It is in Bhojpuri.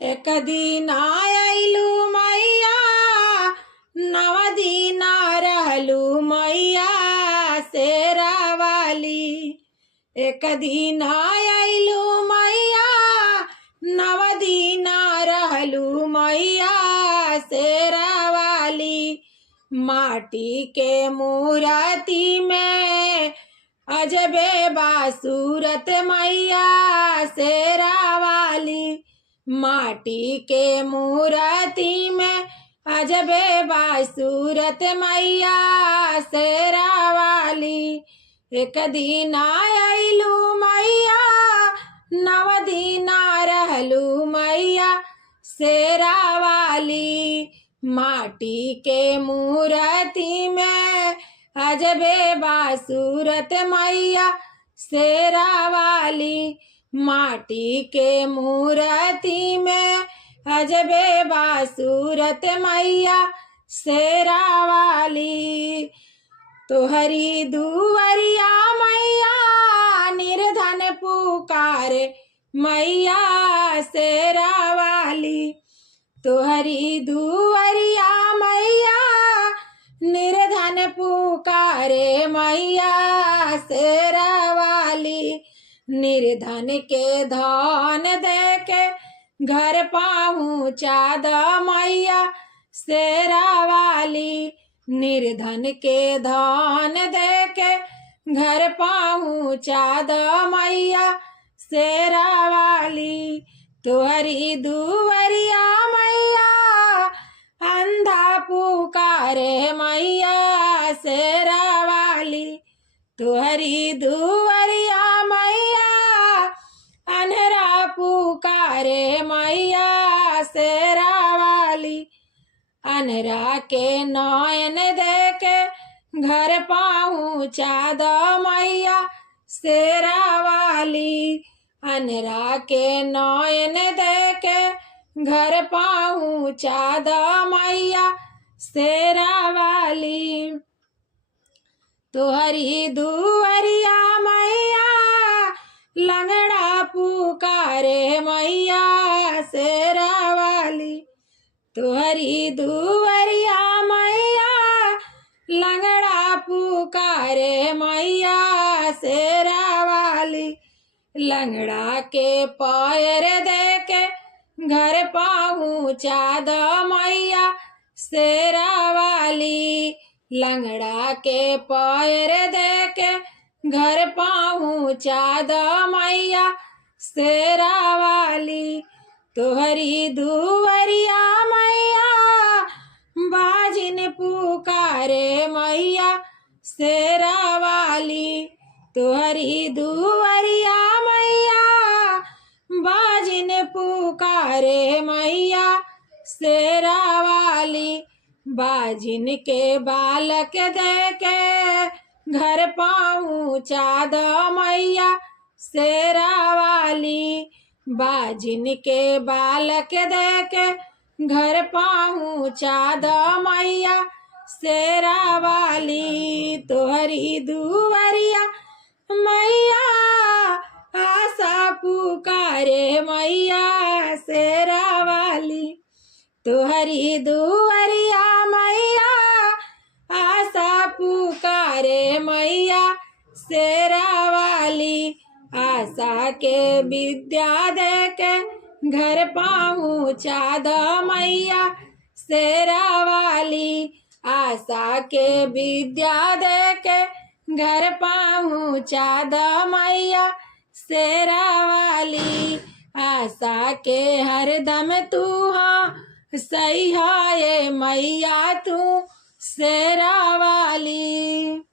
एक दिन आयलू मैया नव दिन रहलू मैया शेरा वाली। एक दिन आयलू मैया नव दिन रहलू मैया शेरा वाली। माटी के मूर्ति में अजबे बासूरत मैया शेरा वाली। माटी के मूर्ति में अजबे बासूरत मैया शेरा वाली। एक दिन आयलू मैया नव दिन रहलू मैया शेरा वाली। माटी के मूर्ति में अजबे बासूरत मैया शेरा वाली। माटी के मूर्ति में अजबे बासूरत मैया शेरा वाली। तोहरी दुवरिया मैया निर्धन पुकारे मैया शेरा वाली। तोहरी दुवरिया मैया निर्धन पुकारे मैया शेरा वाली। निर्धन के धन दे के घर पहुँचा द मैया शेरा वाली। निर्धन के धन दे के घर पहुँचा द मैया शेरा वाली। तोहरी दुवरिया मैया अंधा पुकारे मैया शेरा वाली। तोहरी दुवरिया मैया अन्हरा पुकारे मैया शेरा वाली। अन्हरा के नयन दे के घर पहुँचा द मैया शेरा वाली। अन्हरा के नयन दे के घर पहुँचा द मैया शेरा वाली। तोहरी दुवरिया मैया लंगड़ा पुकारे मैया शेरा वाली। तोहरी दुवरिया मैया लंगड़ा पुकारे मैया शेरा वाली। लंगड़ा के पैर दे के घर पहुँचा द मैया शेरा वाली। लंगड़ा के पैर दे के घर पहुँचा द मैया शेरा वाली। तोहरी दुवरिया मैया बाजिन पुकारे मैया शेरा वाली। तोहरी दुवरिया मैया बाजिन पुकारे मैया शेरा वाली। बाजिन के बालक दे के घर पहुँचा द मैया शेरा वाली। बाजिन के बालक दे के घर पहुँचा द मैया शेरा वाली। तोहरी दुवरिया मैया आशा पुकारे मैया शेरा वाली। तोहरी दुवरिया मैया आशा पुकारे मैया शेरा वाली। आशा के विद्या दे के घर पहुँचा द मैया शेरा वाली। आशा के विद्या दे के घर पहुँचा द मैया शेरा वाली। आशा के हरदम तू हाँ सही है मैया तू शेरा वाली।